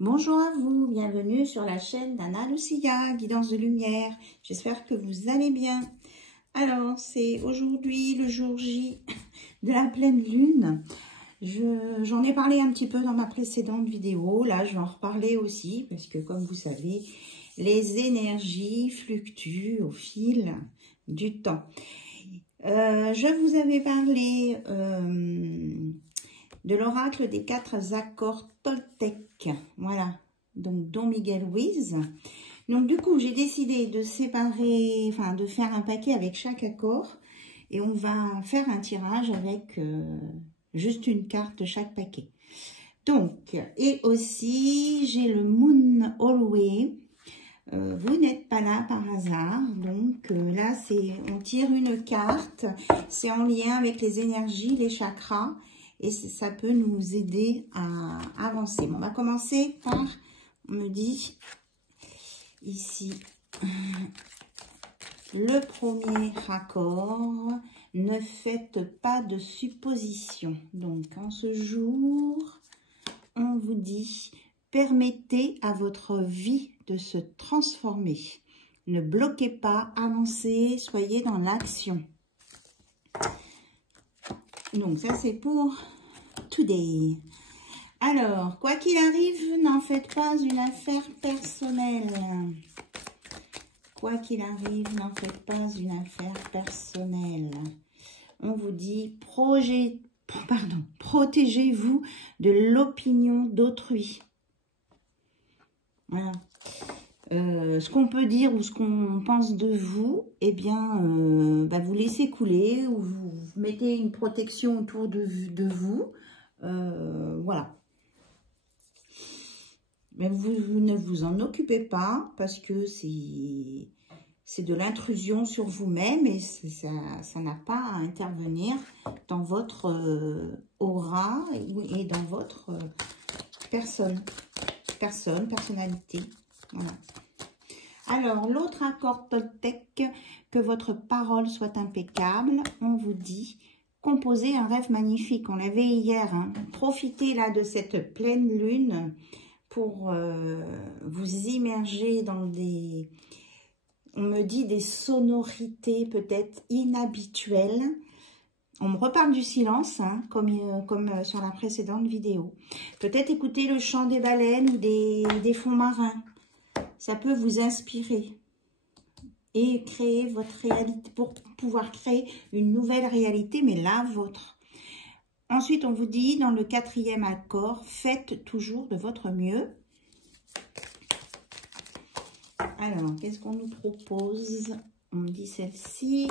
Bonjour à vous, bienvenue sur la chaîne d'Anna Lucia, Guidance de Lumière. J'espère que vous allez bien. Alors, c'est aujourd'hui le jour J de la pleine lune. J'en ai parlé un petit peu dans ma précédente vidéo. Là, je vais en reparler aussi parce que, comme vous savez, les énergies fluctuent au fil du temps. Je vous avais parlé de l'oracle des 4 accords Toltec, voilà, donc Don Miguel Ruiz. Donc du coup, j'ai décidé de séparer, enfin de faire un paquet avec chaque accord et on va faire un tirage avec juste une carte de chaque paquet. Donc, et aussi, j'ai le Moon Hallway. Vous n'êtes pas là par hasard, donc là, on tire une carte, c'est en lien avec les énergies, les chakras, et ça peut nous aider à avancer. Bon, on va commencer par, on me dit ici, le premier accord, ne faites pas de suppositions. Donc, en ce jour, on vous dit, permettez à votre vie de se transformer. Ne bloquez pas, avancez, soyez dans l'action. Donc, ça, c'est pour today. Alors, quoi qu'il arrive, n'en faites pas une affaire personnelle. Quoi qu'il arrive, n'en faites pas une affaire personnelle. On vous dit, protégez-vous de l'opinion d'autrui. Voilà. Ce qu'on peut dire ou ce qu'on pense de vous, eh bien, vous laissez couler ou vous mettez une protection autour de vous. Voilà. Mais vous ne vous en occupez pas parce que c'est de l'intrusion sur vous-même et ça n'a pas à intervenir dans votre aura et dans votre personnalité. Voilà. Alors, l'autre accord Toltec, que votre parole soit impeccable, on vous dit, composez un rêve magnifique. On l'avait hier, hein. Profitez là de cette pleine lune pour vous immerger dans des, on me dit, des sonorités peut-être inhabituelles. On me reparle du silence, hein, comme sur la précédente vidéo. Peut-être écouter le chant des baleines ou des fonds marins. Ça peut vous inspirer et créer votre réalité, pour pouvoir créer une nouvelle réalité, mais la vôtre. Ensuite, on vous dit, dans le 4e accord, faites toujours de votre mieux. Alors, qu'est-ce qu'on nous propose? On dit celle-ci.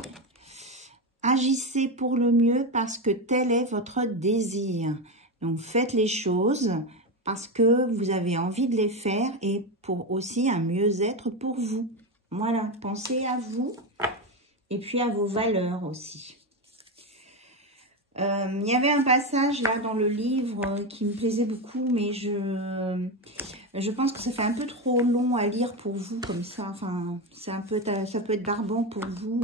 Agissez pour le mieux parce que tel est votre désir. Donc, faites les choses parce que vous avez envie de les faire et pour aussi un mieux-être pour vous. Voilà, pensez à vous et puis à vos valeurs aussi. Il y avait un passage là dans le livre qui me plaisait beaucoup, mais je pense que ça fait un peu trop long à lire pour vous comme ça. Enfin, ça peut être barbant pour vous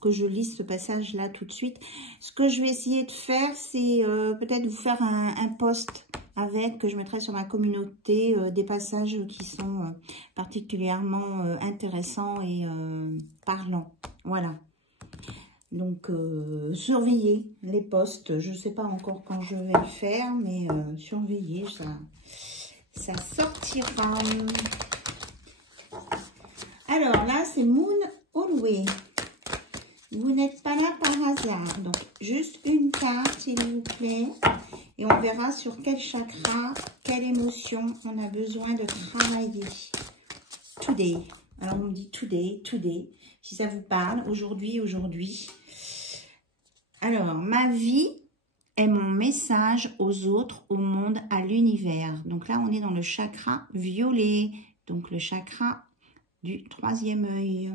que je lise ce passage là tout de suite. Ce que je vais essayer de faire, c'est peut-être vous faire un post avec, que je mettrai sur ma communauté, des passages qui sont particulièrement intéressants et parlants. Voilà. Donc, surveillez les posts. Je ne sais pas encore quand je vais le faire, mais surveillez, ça sortira. Alors là, c'est Moon Hallway. Vous n'êtes pas là par hasard. Donc, juste une carte, s'il vous plaît. Et on verra sur quel chakra, quelle émotion on a besoin de travailler. Today. Alors, on dit today, today. Si ça vous parle, aujourd'hui, aujourd'hui. Alors, ma vie est mon message aux autres, au monde, à l'univers. Donc là, on est dans le chakra violet. Donc, le chakra du 3e œil.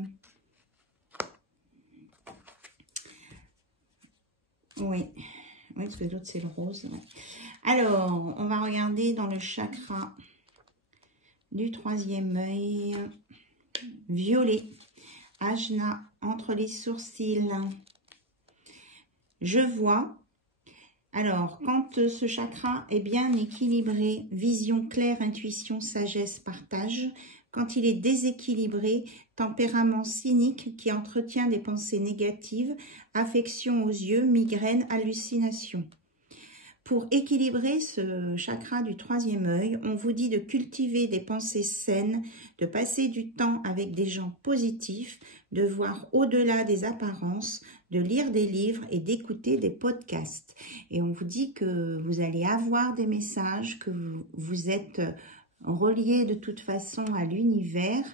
Oui, parce que l'autre, c'est le rose. Ouais. Alors, on va regarder dans le chakra du 3e œil. Violet. Ajna, entre les sourcils. Je vois. Alors, quand ce chakra est bien équilibré, vision claire, intuition, sagesse, partage. Quand il est déséquilibré, tempérament cynique qui entretient des pensées négatives, affection aux yeux, migraine, hallucination. Pour équilibrer ce chakra du troisième œil, on vous dit de cultiver des pensées saines, de passer du temps avec des gens positifs, de voir au-delà des apparences, de lire des livres et d'écouter des podcasts. Et on vous dit que vous allez avoir des messages, que vous êtes relié de toute façon à l'univers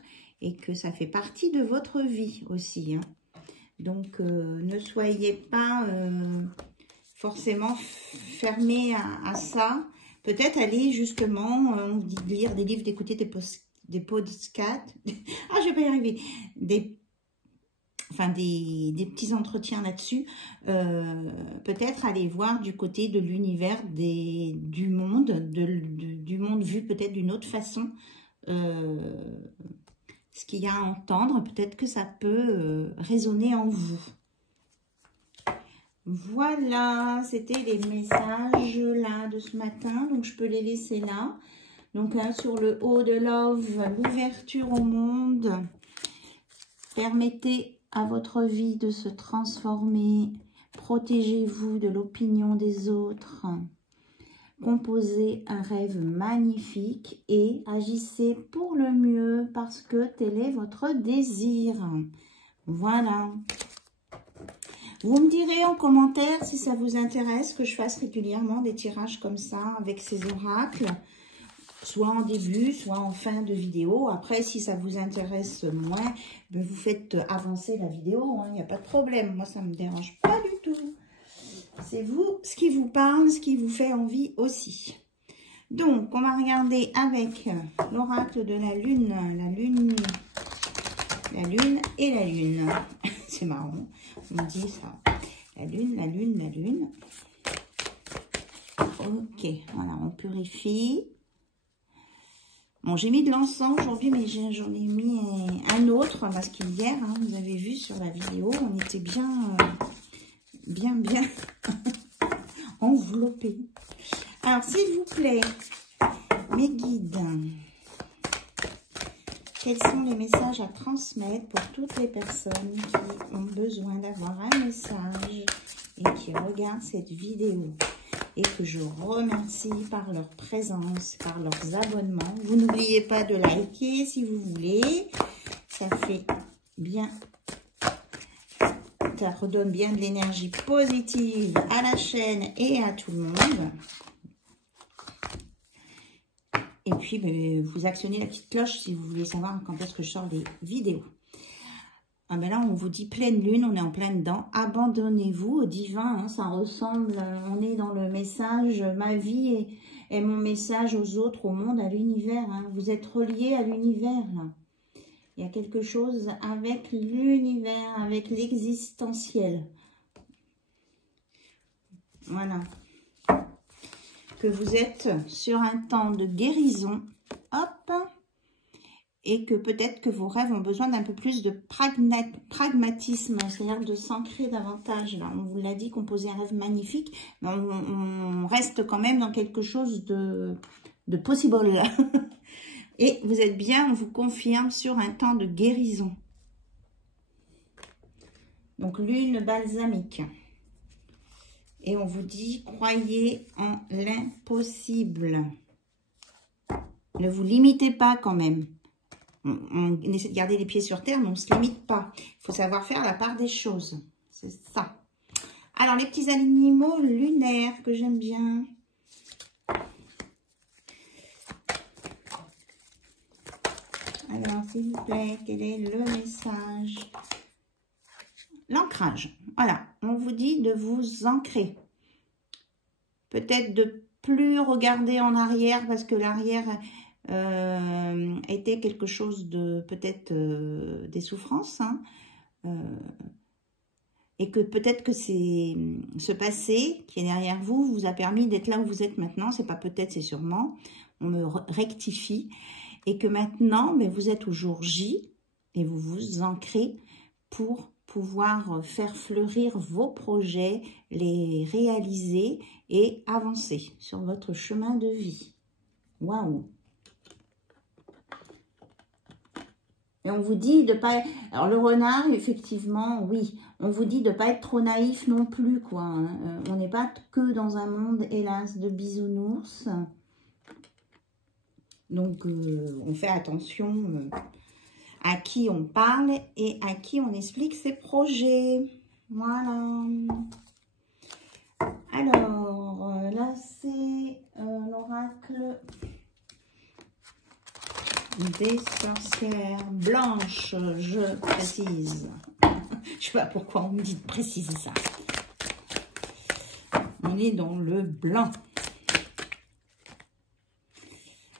et que ça fait partie de votre vie aussi. Hein. Donc, ne soyez pas forcément fermé à ça. Peut-être aller justement, on dit de lire des livres, d'écouter des podcasts. Ah, je vais pas y arriver. Des petits entretiens là-dessus. Peut-être aller voir du côté de l'univers du monde, du monde vu peut-être d'une autre façon. Ce qu'il y a à entendre, peut-être que ça peut résonner en vous. Voilà, c'était les messages là de ce matin, donc je peux les laisser là. Donc là, sur le haut de Love, l'ouverture au monde. Permettez à votre vie de se transformer. Protégez-vous de l'opinion des autres. Composez un rêve magnifique et agissez pour le mieux parce que tel est votre désir. Voilà. Vous me direz en commentaire si ça vous intéresse que je fasse régulièrement des tirages comme ça avec ces oracles, soit en début, soit en fin de vidéo. Après, si ça vous intéresse moins, vous faites avancer la vidéo, il n'y a pas de problème. Moi, ça ne me dérange pas du tout. C'est vous, ce qui vous parle, ce qui vous fait envie aussi. Donc, on va regarder avec l'oracle de la lune et la lune. C'est marrant, on dit ça. La lune. Ok, voilà, on purifie. Bon, j'ai mis de l'encens aujourd'hui, mais j'en ai mis un autre, parce qu'hier, hein, vous avez vu sur la vidéo, on était bien enveloppés. Alors, s'il vous plaît, mes guides, quels sont les messages à transmettre pour toutes les personnes qui ont besoin d'avoir un message et qui regardent cette vidéo et que je remercie par leur présence, par leurs abonnements. Vous n'oubliez pas de liker si vous voulez, ça fait bien, ça redonne bien de l'énergie positive à la chaîne et à tout le monde. Et puis, vous actionnez la petite cloche si vous voulez savoir quand est-ce que je sors les vidéos. Ah ben là, on vous dit pleine lune, on est en plein dedans. Abandonnez-vous au divin, hein, ça ressemble, on est dans le message, ma vie est mon message aux autres, au monde, à l'univers. Hein. Vous êtes reliés à l'univers, là. Il y a quelque chose avec l'univers, avec l'existentiel. Voilà. Que vous êtes sur un temps de guérison, hop, et que peut-être que vos rêves ont besoin d'un peu plus de pragmatisme, c'est-à-dire de s'ancrer davantage. Là, on vous l'a dit, composer un rêve magnifique, mais on reste quand même dans quelque chose de possible. Et vous êtes bien, on vous confirme, sur un temps de guérison. Donc, lune balsamique. Et on vous dit, croyez en l'impossible. Ne vous limitez pas quand même. On essaie de garder les pieds sur terre, mais on ne se limite pas. Il faut savoir faire la part des choses. C'est ça. Alors, les petits animaux lunaires que j'aime bien. Alors, s'il vous plaît, quel est le message ? L'ancrage. Voilà, on vous dit de vous ancrer. Peut-être de plus regarder en arrière parce que l'arrière était quelque chose de peut-être des souffrances. Hein, et que peut-être que c'est ce passé qui est derrière vous vous a permis d'être là où vous êtes maintenant. C'est pas peut-être, c'est sûrement. On me rectifie. Et que maintenant, mais vous êtes au jour J et vous vous ancrez pour pouvoir faire fleurir vos projets, les réaliser et avancer sur votre chemin de vie. Waouh! Et on vous dit de pas... Alors, le renard, effectivement, oui. On vous dit de ne pas être trop naïf non plus, quoi. Hein. On n'est pas que dans un monde, hélas, de bisounours. Donc, on fait attention à qui on parle et à qui on explique ses projets. Voilà. Alors, là, c'est l'oracle des sorcières blanches, je précise. Je sais pas pourquoi on me dit de préciser ça. On est dans le blanc.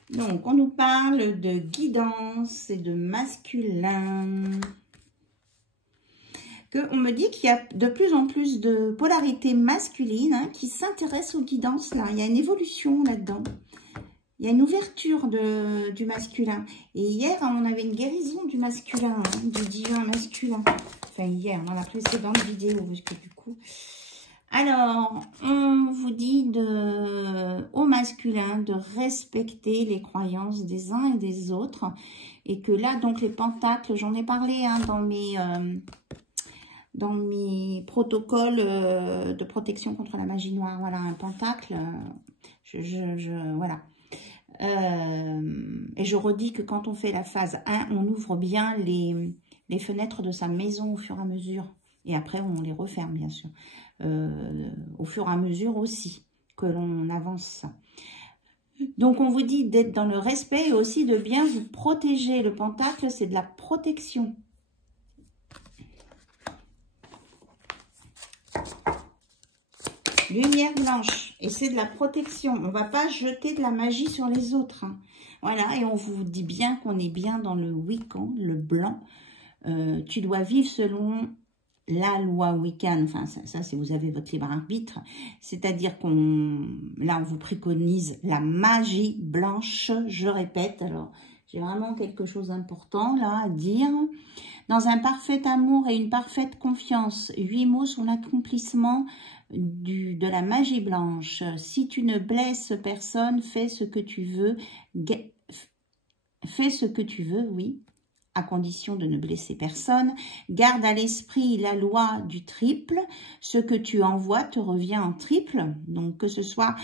Donc, on nous parle de guidance et de masculin. On me dit qu'il y a de plus en plus de polarité masculine hein, qui s'intéresse aux guidances là. Il y a une évolution là-dedans. Il y a une ouverture du masculin. Et hier, on avait une guérison du masculin, hein, du divin masculin. Enfin, hier, dans la précédente vidéo, parce que du coup... Alors, on vous dit au masculin de respecter les croyances des uns et des autres. Et que là, donc, les pentacles, j'en ai parlé hein, dans mes protocoles de protection contre la magie noire. Voilà, un pentacle, voilà. Et je redis que quand on fait la phase 1, on ouvre bien les fenêtres de sa maison au fur et à mesure. Et après, on les referme, bien sûr. Au fur et à mesure aussi que l'on avance. Donc, on vous dit d'être dans le respect et aussi de bien vous protéger. Le pentacle, c'est de la protection. Lumière blanche. Et c'est de la protection. On ne va pas jeter de la magie sur les autres. Hein. Voilà, et on vous dit bien qu'on est bien dans le Wiccan, le blanc. Tu dois vivre selon la loi Wiccan. Enfin, ça c'est vous avez votre libre arbitre. C'est-à-dire là, on vous préconise la magie blanche. Je répète, alors, j'ai vraiment quelque chose d'important là à dire. Dans un parfait amour et une parfaite confiance, 8 mots sur l'accomplissement de la magie blanche. Si tu ne blesses personne, fais ce que tu veux. Fais ce que tu veux, oui, à condition de ne blesser personne. Garde à l'esprit la loi du triple. Ce que tu envoies te revient en triple. Donc, que ce soit,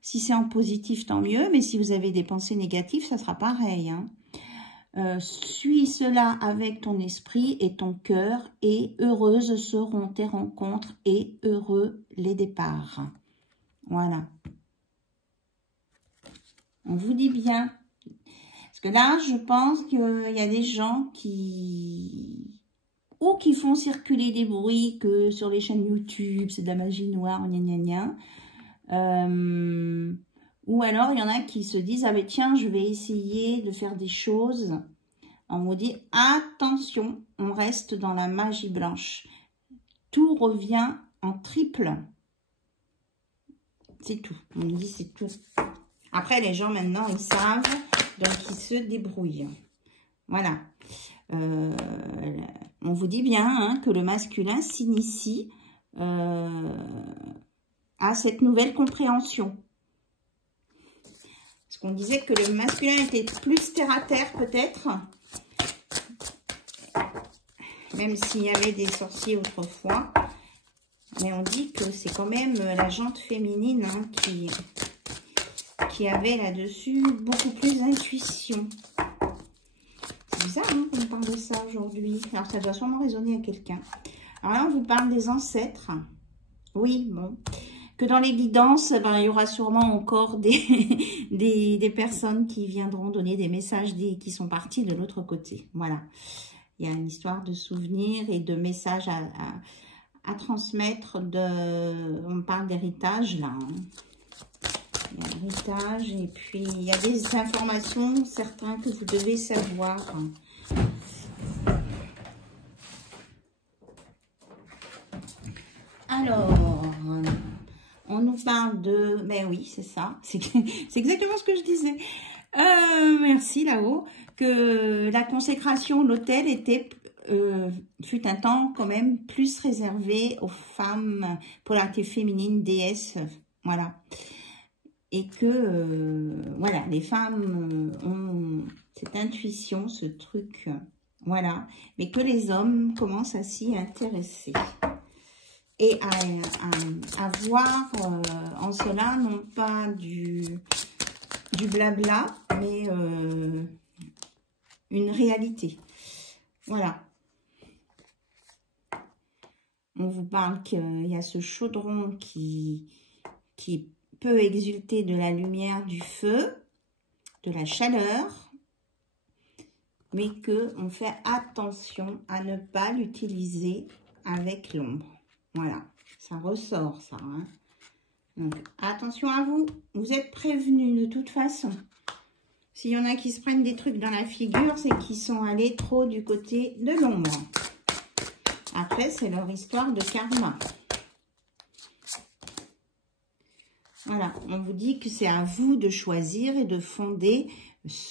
si c'est en positif, tant mieux. Mais si vous avez des pensées négatives, ça sera pareil, hein. Suis cela avec ton esprit et ton cœur et heureuses seront tes rencontres et heureux les départs. Voilà. On vous dit bien. Parce que là, je pense qu'il y a des gens qui font circuler des bruits que sur les chaînes YouTube, c'est de la magie noire, gna gna gna. Ou alors, il y en a qui se disent, ah mais tiens, je vais essayer de faire des choses. On vous dit, attention, on reste dans la magie blanche. Tout revient en triple. C'est tout. On me dit, c'est tout. Après, les gens, maintenant, ils savent, donc ils se débrouillent. Voilà. On vous dit bien hein, que le masculin s'initie à cette nouvelle compréhension. Parce qu'on disait que le masculin était plus terre-à-terre peut-être. Même s'il y avait des sorciers autrefois. Mais on dit que c'est quand même la jante féminine hein, qui avait là-dessus beaucoup plus d'intuition. C'est bizarre hein, qu'on parle de ça aujourd'hui. Alors ça doit sûrement résonner à quelqu'un. Alors là, on vous parle des ancêtres. Oui, bon... Que dans les guidances, ben, il y aura sûrement encore des personnes qui viendront donner des messages qui sont partis de l'autre côté. Voilà. Il y a une histoire de souvenirs et de messages à transmettre. On parle d'héritage là. Hein. Il y a l'héritage et puis il y a des informations, certains que vous devez savoir. Alors... On nous parle de... Mais oui, c'est ça. C'est exactement ce que je disais. Merci là-haut. Que la consécration, l'autel était fut un temps quand même plus réservé aux femmes, polarité féminine, déesse, voilà. Et que, voilà, les femmes ont cette intuition, ce truc, voilà. Mais que les hommes commencent à s'y intéresser. Et à voir en cela, non pas du blabla, mais une réalité. Voilà. On vous parle qu'il y a ce chaudron qui peut exulter de la lumière, du feu, de la chaleur, mais qu'on fait attention à ne pas l'utiliser avec l'ombre. Voilà, ça ressort ça. Hein. Donc, attention à vous, vous êtes prévenus de toute façon. S'il y en a qui se prennent des trucs dans la figure, c'est qu'ils sont allés trop du côté de l'ombre. Après, c'est leur histoire de karma. Voilà, on vous dit que c'est à vous de choisir et de fonder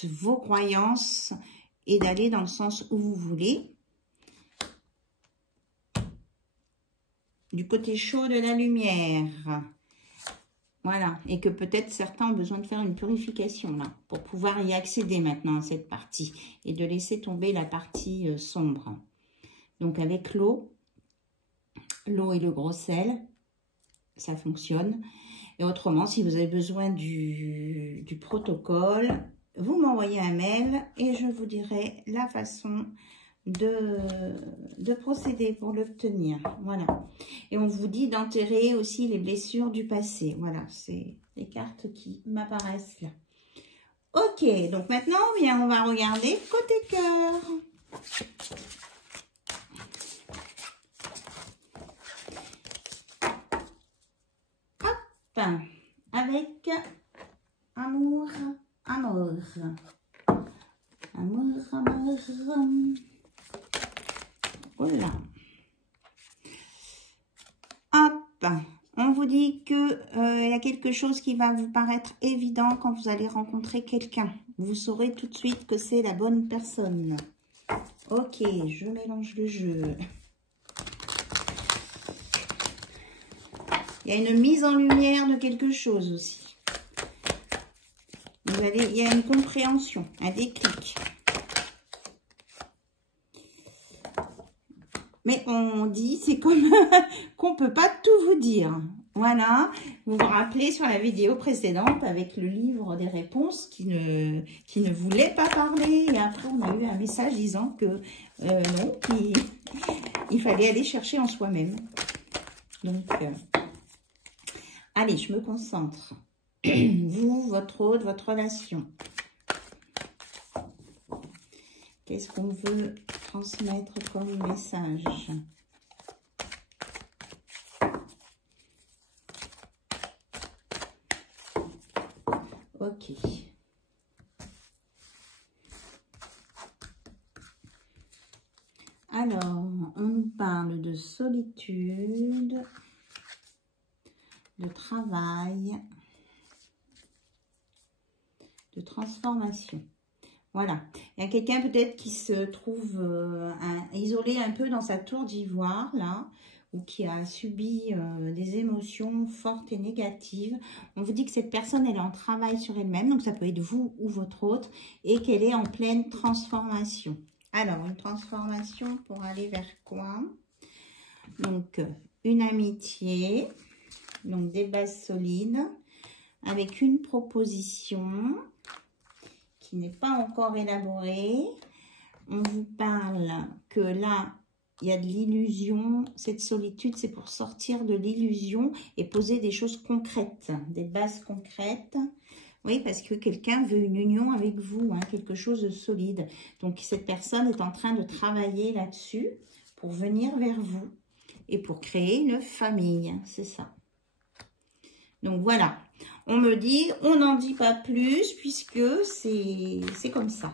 vos croyances et d'aller dans le sens où vous voulez. Du côté chaud de la lumière. Voilà, et que peut-être certains ont besoin de faire une purification là, pour pouvoir y accéder maintenant à cette partie et de laisser tomber la partie sombre. Donc avec l'eau et le gros sel, ça fonctionne. Et autrement, si vous avez besoin du protocole, vous m'envoyez un mail et je vous dirai la façon de procéder pour l'obtenir. Voilà. Et on vous dit d'enterrer aussi les blessures du passé. Voilà, c'est les cartes qui m'apparaissent là. Ok, donc maintenant, bien, on va regarder côté cœur. Avec amour, amour, amour, amour. Voilà. Hop, on vous dit que y a quelque chose qui va vous paraître évident quand vous allez rencontrer quelqu'un. Vous saurez tout de suite que c'est la bonne personne. Ok, je mélange le jeu. Il y a une mise en lumière de quelque chose aussi. Il y a une compréhension, un déclic. Mais on dit, c'est comme qu'on ne peut pas tout vous dire. Voilà, vous vous rappelez sur la vidéo précédente avec le livre des réponses qui ne voulait pas parler. Et après, on a eu un message disant que non, il fallait aller chercher en soi-même. Donc... allez, je me concentre. Vous, votre hôte, votre relation. Qu'est-ce qu'on veut transmettre comme message? Ok. Alors, on nous parle de solitude, de travail, de transformation. Voilà. Il y a quelqu'un peut-être qui se trouve isolé un peu dans sa tour d'ivoire, là, ou qui a subi des émotions fortes et négatives. On vous dit que cette personne, elle est en travail sur elle-même, donc ça peut être vous ou votre autre, et qu'elle est en pleine transformation. Alors, une transformation pour aller vers quoi? Donc, une amitié. Donc, des bases solides avec une proposition qui n'est pas encore élaborée. On vous parle que là, il y a de l'illusion. Cette solitude, c'est pour sortir de l'illusion et poser des choses concrètes, des bases concrètes. Oui, parce que quelqu'un veut une union avec vous, hein, quelque chose de solide. Donc, cette personne est en train de travailler là-dessus pour venir vers vous et pour créer une famille. C'est ça. Donc voilà, on me dit, on n'en dit pas plus puisque c'est comme ça.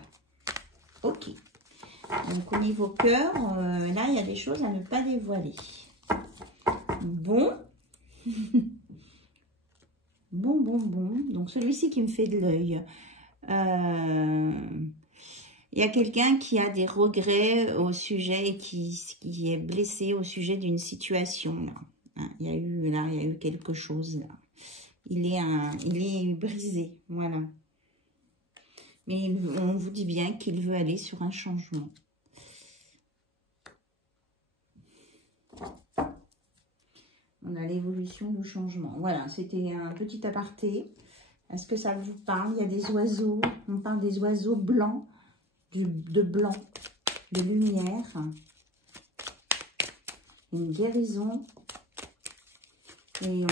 Ok. Donc au niveau cœur, là il y a des choses à ne pas dévoiler. Bon. Bon. Donc celui-ci qui me fait de l'œil. Il y a quelqu'un qui a des regrets au sujet et qui est blessé au sujet d'une situation là. Hein, il y a eu quelque chose là. Il est brisé, voilà. Mais on vous dit bien qu'il veut aller sur un changement. On a l'évolution du changement. Voilà, c'était un petit aparté. Est-ce que ça vous parle? Il y a des oiseaux. On parle des oiseaux blancs. De blanc, de lumière, une guérison et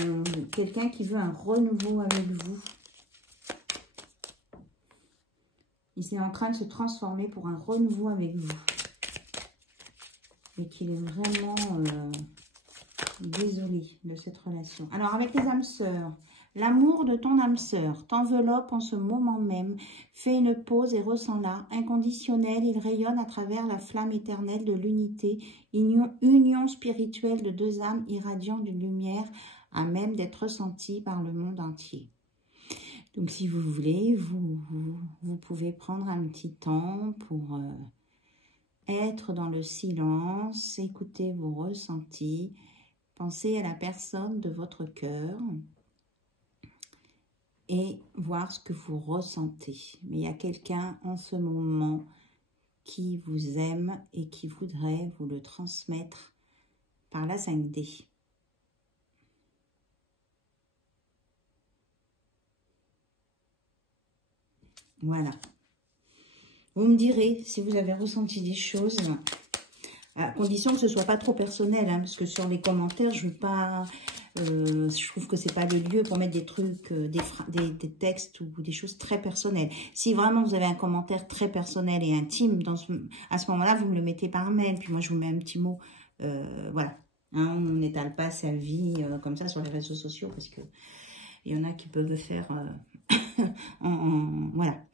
quelqu'un qui veut un renouveau avec vous. Il est en train de se transformer pour un renouveau avec vous et qu'il est vraiment désolé de cette relation. Alors avec les âmes sœurs, l'amour de ton âme sœur t'enveloppe en ce moment même. Fais une pause et ressens-la. Inconditionnel, il rayonne à travers la flamme éternelle de l'unité. Union spirituelle de deux âmes irradiant d'une lumière à même d'être ressentie par le monde entier. Donc si vous voulez, vous pouvez prendre un petit temps pour être dans le silence, écouter vos ressentis, pensez à la personne de votre cœur et voir ce que vous ressentez. Mais il y a quelqu'un en ce moment qui vous aime et qui voudrait vous le transmettre par la 5D. Voilà. Vous me direz si vous avez ressenti des choses, à condition que ce ne soit pas trop personnel, hein, parce que sur les commentaires, je veux pas... je trouve que c'est pas le lieu pour mettre des trucs, des textes ou des choses très personnelles. Si vraiment vous avez un commentaire très personnel et intime, à ce moment-là, vous me le mettez par mail. Puis moi, je vous mets un petit mot. Voilà. Hein, on n'étale pas sa vie comme ça sur les réseaux sociaux parce que il y en a qui peuvent le faire. Voilà.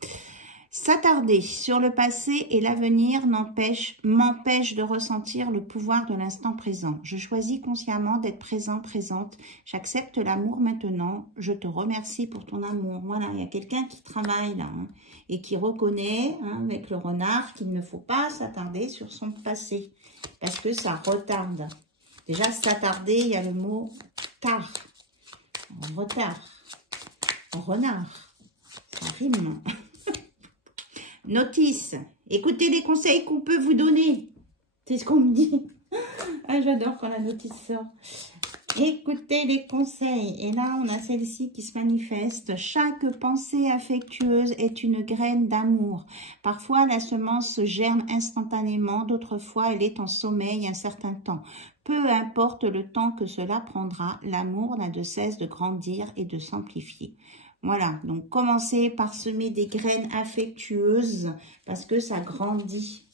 S'attarder sur le passé et l'avenir m'empêche de ressentir le pouvoir de l'instant présent. Je choisis consciemment d'être présent, présente. J'accepte l'amour maintenant. Je te remercie pour ton amour. Voilà, il y a quelqu'un qui travaille là hein, et qui reconnaît hein, avec le renard qu'il ne faut pas s'attarder sur son passé parce que ça retarde. Déjà, s'attarder, il y a le mot tard, retard, renard, ça rime. Notice, écoutez les conseils qu'on peut vous donner. C'est ce qu'on me dit. Ah, j'adore quand la notice sort. Écoutez les conseils. Et là, on a celle-ci qui se manifeste. Chaque pensée affectueuse est une graine d'amour. Parfois, la semence se germe instantanément. D'autres fois, elle est en sommeil un certain temps. Peu importe le temps que cela prendra, l'amour n'a de cesse de grandir et de s'amplifier. Voilà, donc commencez par semer des graines affectueuses parce que ça grandit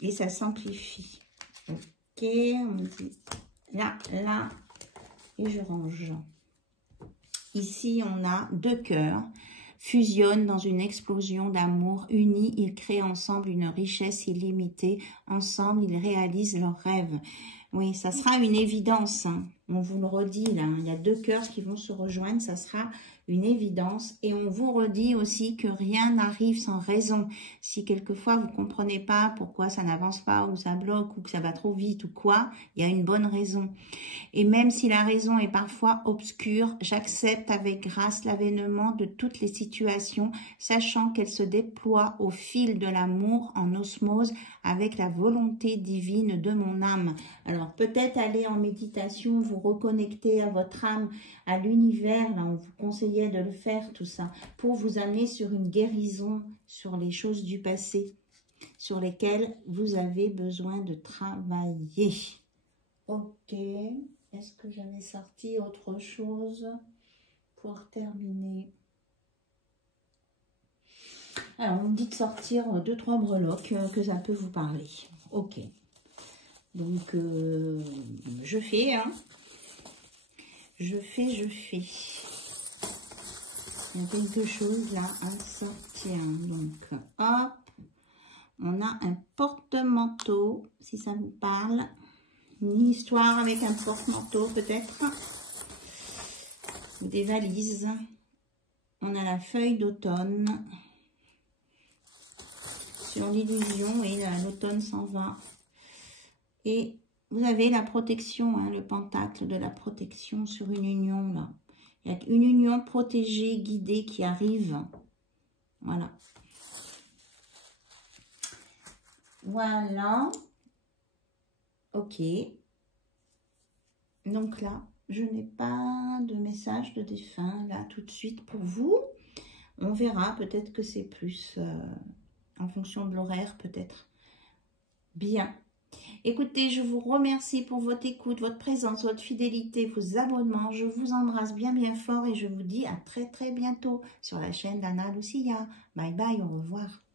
et ça s'amplifie. Ok, on me dit là, là, et je range. Ici, on a deux cœurs, fusionnent dans une explosion d'amour. Unis, ils créent ensemble une richesse illimitée. Ensemble, ils réalisent leurs rêves. Oui, ça sera une évidence. Hein. On vous le redit là. Il y a deux cœurs qui vont se rejoindre. Ça sera une évidence. Et on vous redit aussi que rien n'arrive sans raison. Si quelquefois vous ne comprenez pas pourquoi ça n'avance pas ou ça bloque ou que ça va trop vite ou quoi, il y a une bonne raison. Et même si la raison est parfois obscure, j'accepte avec grâce l'avènement de toutes les situations, sachant qu'elles se déploient au fil de l'amour en osmose avec la volonté divine de mon âme. Alors peut-être aller en méditation, vous reconnecter à votre âme, à l'univers, là on vous conseillait de le faire tout ça, pour vous amener sur une guérison, sur les choses du passé, sur lesquelles vous avez besoin de travailler. Ok, est-ce que j'avais sorti autre chose pour terminer? Alors, on me dit de sortir 2-3 breloques, que ça peut vous parler. Ok. Donc, je fais, hein. Je fais. Il y a quelque chose là à sortir. Donc, hop. On a un porte-manteau, si ça vous parle. Une histoire avec un porte-manteau peut-être. Ou des valises. On a la feuille d'automne. Sur l'illusion, et l'automne s'en va. Et vous avez la protection, hein, le pentacle de la protection sur une union, là. Il y a une union protégée, guidée qui arrive. Voilà. Voilà. Ok. Donc là, je n'ai pas de message de défunt, là, tout de suite pour vous. On verra, peut-être que c'est plus en fonction de l'horaire, peut-être. Bien. Écoutez, je vous remercie pour votre écoute, votre présence, votre fidélité, vos abonnements. Je vous embrasse bien bien fort et je vous dis à très très bientôt sur la chaîne d'Anna Lucia. Bye bye, au revoir.